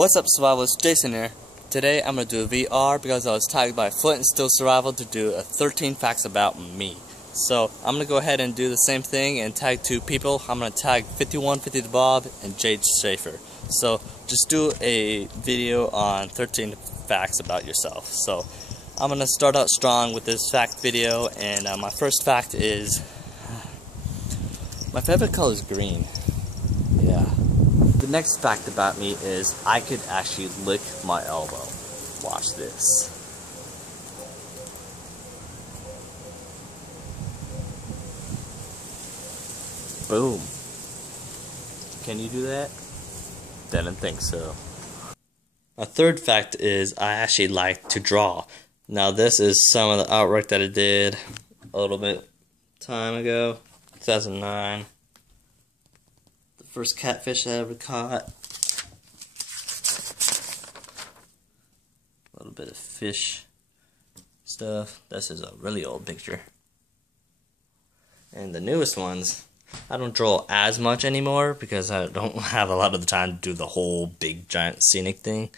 What's up, survivors? Jason here. Today I'm going to do a VR because I was tagged by Flint and Steel Survival to do 13 facts about me. So I'm going to go ahead and do the same thing and tag two people. I'm going to tag 5150 the Bob and Jade Schafer. So just do a video on 13 facts about yourself. So I'm going to start out strong with this fact video, and my first fact is my favorite color is green. Yeah. The next fact about me is I could actually lick my elbow. Watch this. Boom. Can you do that? Didn't think so. My third fact is I actually like to draw. Now this is some of the artwork that I did a little bit time ago, 2009. The first catfish I ever caught. A little bit of fish stuff. This is a really old picture. And the newest ones, I don't draw as much anymore because I don't have a lot of the time to do the whole big giant scenic thing.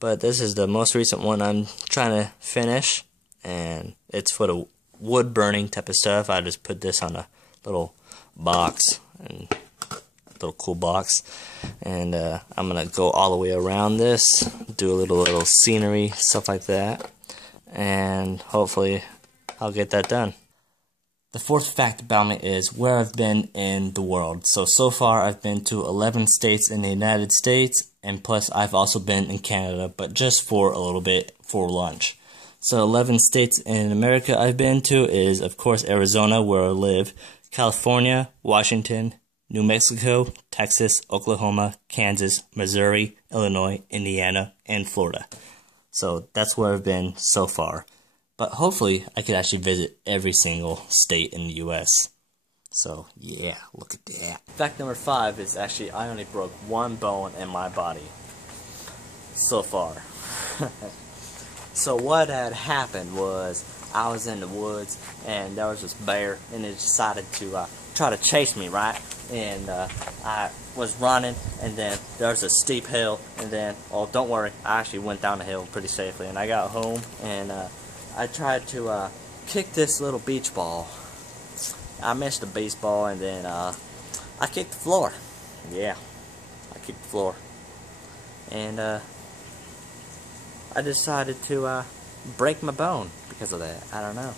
But this is the most recent one I'm trying to finish, and it's for the wood burning type of stuff. I just put this on a little box, and little cool box, and I'm gonna go all the way around this, do a little scenery, stuff like that, and hopefully I'll get that done. The fourth fact about me is where I've been in the world. So far I've been to 11 states in the United States, and plus I've also been in Canada, but just for a little bit for lunch. So 11 states in America I've been to is, of course, Arizona, where I live, California, Washington, New Mexico, Texas, Oklahoma, Kansas, Missouri, Illinois, Indiana, and Florida. So that's where I've been so far. But hopefully I could actually visit every single state in the US. So yeah, look at that. Fact number 5 is actually I only broke one bone in my body so far. So what had happened was I was in the woods and there was this bear, and it decided to try to chase me, right? And I was running, and then there was a steep hill, and then, oh, don't worry, I actually went down the hill pretty safely, and I got home, and I tried to kick this little beach ball. I missed the baseball, and then I kicked the floor. Yeah, I kicked the floor. And I decided to break my bone because of that. I don't know.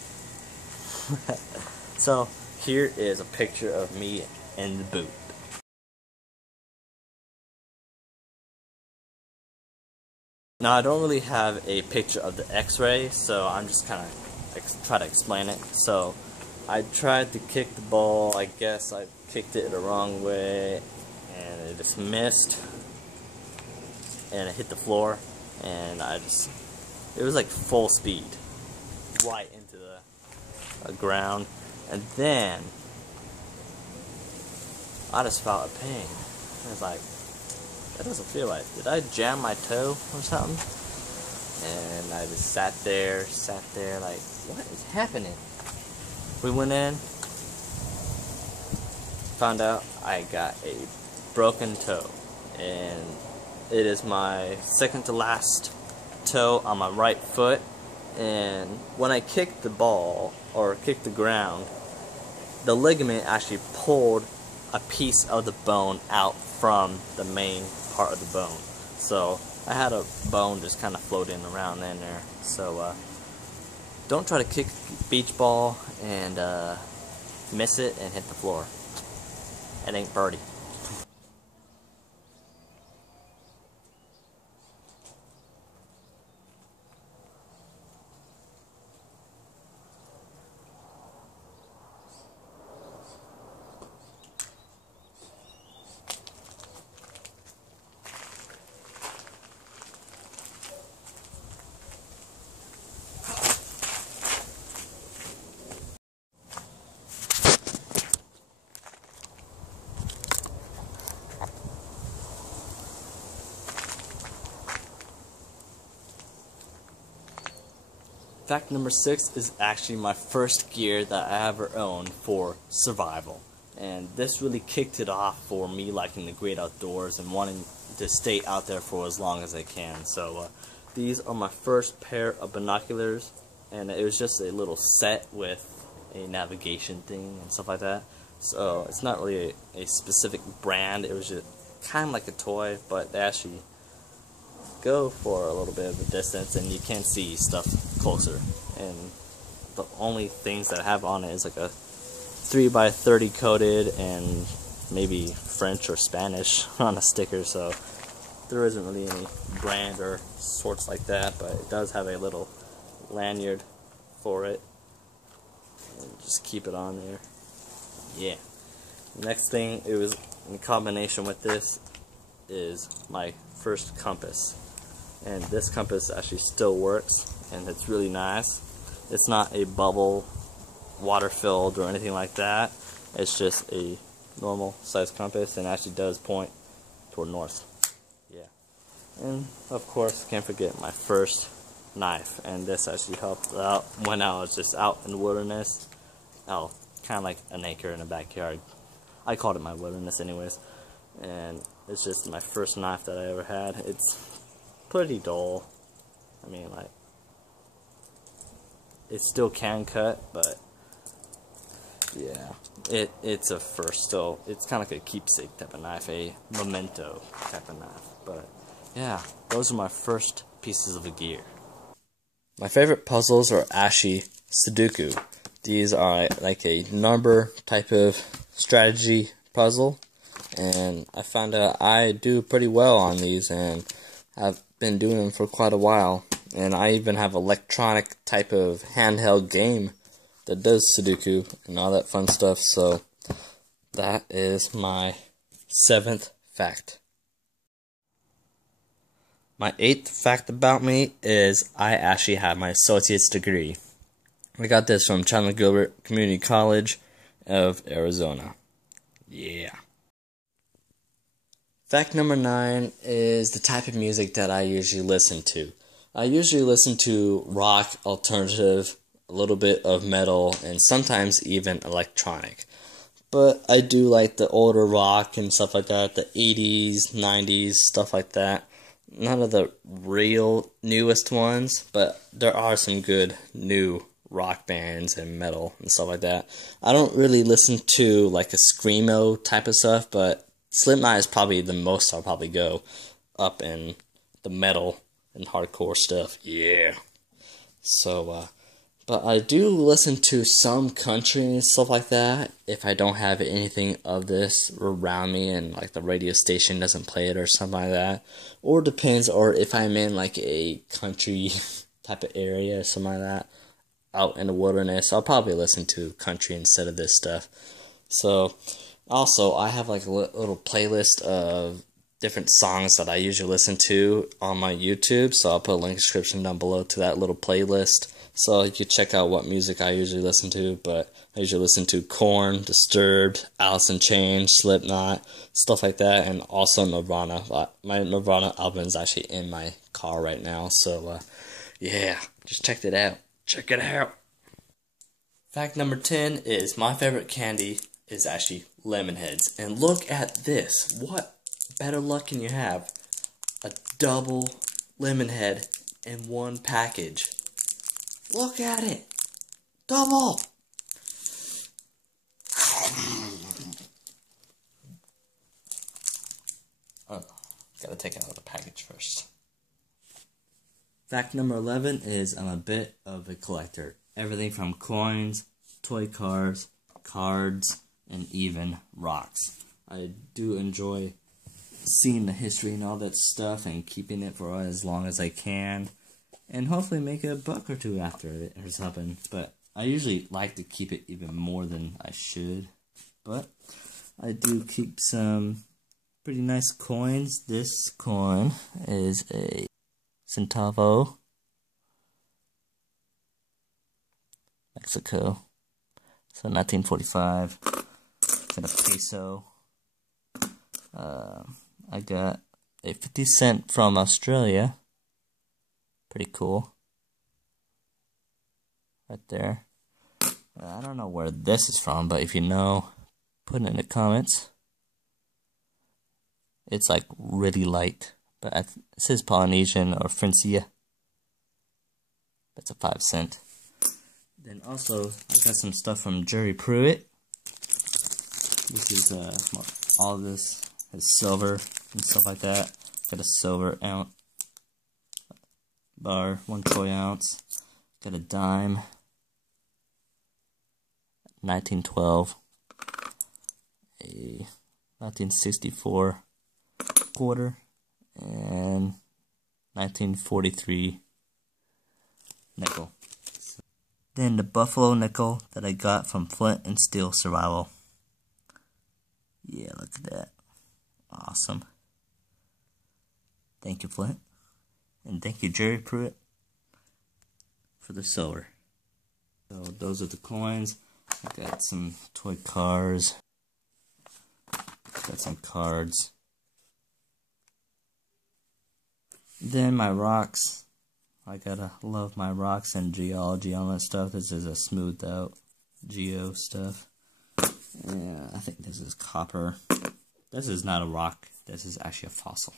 So here is a picture of me in the boot. Now I don't really have a picture of the x-ray, so I'm just kind of try to explain it. So I tried to kick the ball. I guess I kicked it the wrong way, and it just missed, and it hit the floor, and it was like full speed right into the ground, and then I just felt a pain. I was like, that doesn't feel right. Did I jam my toe or something? And I just sat there like, what is happening? We went in, found out I got a broken toe, and it is my second to last toe on my right foot. And when I kicked the ball, or kicked the ground, the ligament actually pulled a piece of the bone out from the main part of the bone. So I had a bone just kind of floating around in there. So don't try to kick a beach ball and miss it and hit the floor. It ain't birdie. Fact number 6 is actually my first gear that I ever owned for survival. And this really kicked it off for me liking the great outdoors and wanting to stay out there for as long as I can. So these are my first pair of binoculars, and it was just a little set with a navigation thing and stuff like that. So it's not really a specific brand. It was just kind of like a toy, but they actually go for a little bit of a distance, and you can see stuff closer. And the only things that I have on it is like a 3x30 coated and maybe French or Spanish on a sticker, so there isn't really any brand or sorts like that, but it does have a little lanyard for it, and just keep it on there. Yeah. Next thing, it was in combination with this, is my first compass, and this compass actually still works, and it's really nice. It's not a bubble, water filled or anything like that. It's just a normal size compass, and actually does point toward north. Yeah. And of course, can't forget my first knife, and this actually helped out when I was just out in the wilderness. Oh, kind of like an acre in a backyard. I called it my wilderness anyways, and it's just my first knife that I ever had. It's pretty dull. I mean, like, it still can cut, but yeah, it's a first still. It's kind of like a keepsake type of knife, a memento type of knife. But yeah, those are my first pieces of gear. My favorite puzzles are actually Sudoku. These are like a number type of strategy puzzle, and I found out I do pretty well on these, and I've been doing them for quite a while. And I even have electronic type of handheld game that does Sudoku and all that fun stuff. So that is my 7th fact. My 8th fact about me is I actually have my associate's degree. I got this from Chandler Gilbert Community College of Arizona. Yeah. Fact number 9 is the type of music that I usually listen to. I usually listen to rock, alternative, a little bit of metal, and sometimes even electronic. But I do like the older rock and stuff like that, the 80s, 90s, stuff like that. None of the real newest ones, but there are some good new rock bands and metal and stuff like that. I don't really listen to like a screamo type of stuff, but Slipknot is probably the most I'll probably go up in the metal and hardcore stuff. Yeah. So, but I do listen to some country and stuff like that if I don't have anything of this around me and like the radio station doesn't play it or something like that. Or depends, or if I'm in like a country type of area or something like that, out in the wilderness, I'll probably listen to country instead of this stuff. So, also, I have like a little playlist of different songs that I usually listen to on my YouTube, so I'll put a link in the description down below to that little playlist, so you can check out what music I usually listen to. But I usually listen to Korn, Disturbed, Alice in Chains, Slipknot, stuff like that, and also Nirvana. My Nirvana album is actually in my car right now, so yeah, just check it out. Check it out. Fact number 10 is my favorite candy is actually lemon heads. And look at this. What better luck can you have? A double lemon head in one package. Look at it. Double. Oh, gotta take it out of the package first. Fact number 11 is I'm a bit of a collector. Everything from coins, toy cars, cards, and even rocks. I do enjoy seeing the history and all that stuff and keeping it for as long as I can, and hopefully make a buck or two after it or something. But I usually like to keep it even more than I should. But I do keep some pretty nice coins. This coin is a centavo, Mexico. So 1945. Got a peso. I got a 50 cent from Australia. Pretty cool. Right there. I don't know where this is from, but if you know, put it in the comments. It's like really light, but it says Polynesian or Francia. That's a 5-cent. Then also, I got some stuff from Jerry Pruitt. This is all of this is silver and stuff like that. Got a silver bar, 1 troy ounce. Got a dime, 1912, a 1964 quarter, and 1943 nickel. Then the buffalo nickel that I got from Flint and Steel Survival. Yeah, look at that. Awesome. Thank you, Flint. And thank you, Jerry Pruitt, for the silver. So those are the coins. I got some toy cars. Got some cards. Then my rocks. I gotta love my rocks and geology, all that stuff. This is a smoothed out geo stuff. Yeah, I think this is copper. This is not a rock. This is actually a fossil.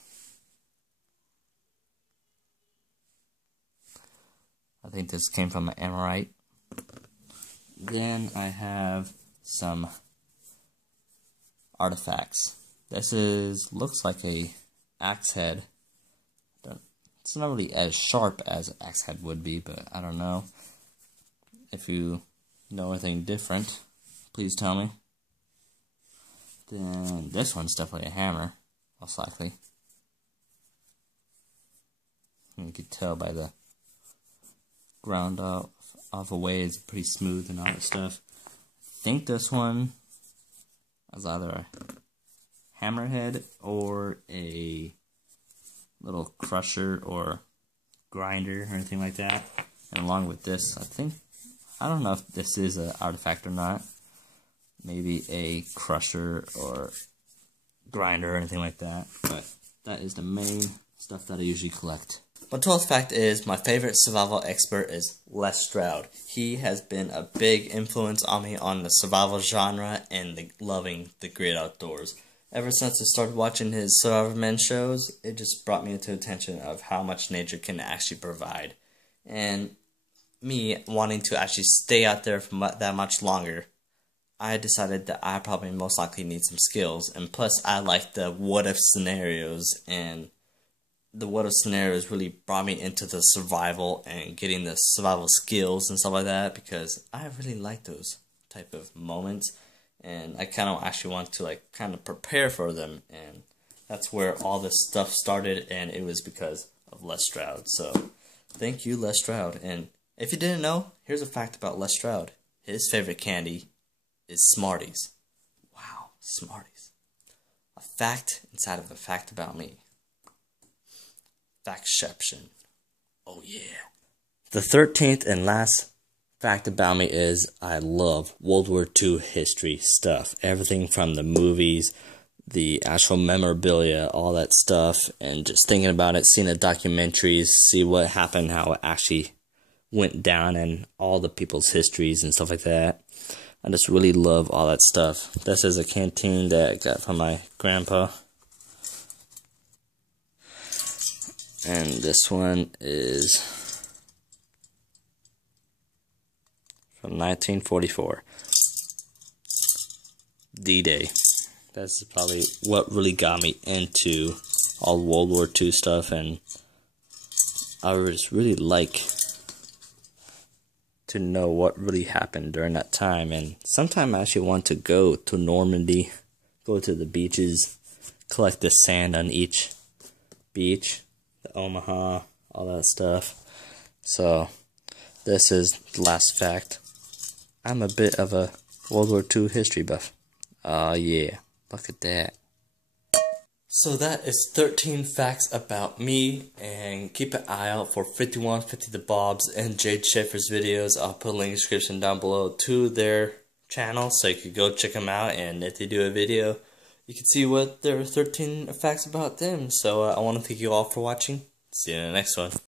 I think this came from an emerite. Then I have some artifacts. This looks like a axe head. It's not really as sharp as an axe head would be, but I don't know. If you know anything different, please tell me. Then this one's definitely a hammer, most likely. You can tell by the ground off away, it's pretty smooth and all that stuff. I think this one is either a hammerhead or a little crusher or grinder or anything like that. And along with this, I don't know if this is an artifact or not. Maybe a crusher or grinder or anything like that. But that is the main stuff that I usually collect. My 12th fact is my favorite survival expert is Les Stroud. He has been a big influence on me on the survival genre and loving the great outdoors. Ever since I started watching his Survivor Men shows, it just brought me into attention of how much nature can actually provide. And me wanting to actually stay out there for that much longer, I decided that I probably most likely need some skills. And plus, I like the what-if scenarios, and the what-if scenarios really brought me into the survival and getting the survival skills and stuff like that, because I really like those type of moments. And I kind of actually want to kind of prepare for them, and that's where all this stuff started, and it was because of Les Stroud. So, thank you, Les Stroud. And if you didn't know, here's a fact about Les Stroud. His favorite candy is Smarties. Wow, Smarties. A fact inside of a fact about me. Factception. Oh yeah. The 13th and last fact about me is I love World War II history stuff. Everything from the movies, the actual memorabilia, all that stuff, and just thinking about it, seeing the documentaries, see what happened, how it actually went down, and all the people's histories and stuff like that. I just really love all that stuff. This is a canteen that I got from my grandpa. And this one is from 1944. D-Day. That's probably what really got me into all World War II stuff, and I just really like to know what really happened during that time. And sometimes I actually want to go to Normandy, go to the beaches, collect the sand on each beach, the Omaha, all that stuff. So this is the last fact. I'm a bit of a World War II history buff. Oh yeah, look at that. So that is 13 facts about me, and keep an eye out for 5150 the Bobs and Jade Schafer's videos. I'll put a link in the description down below to their channel, so you could go check them out, and if they do a video, you can see what their 13 facts about them. So I want to thank you all for watching. See you in the next one.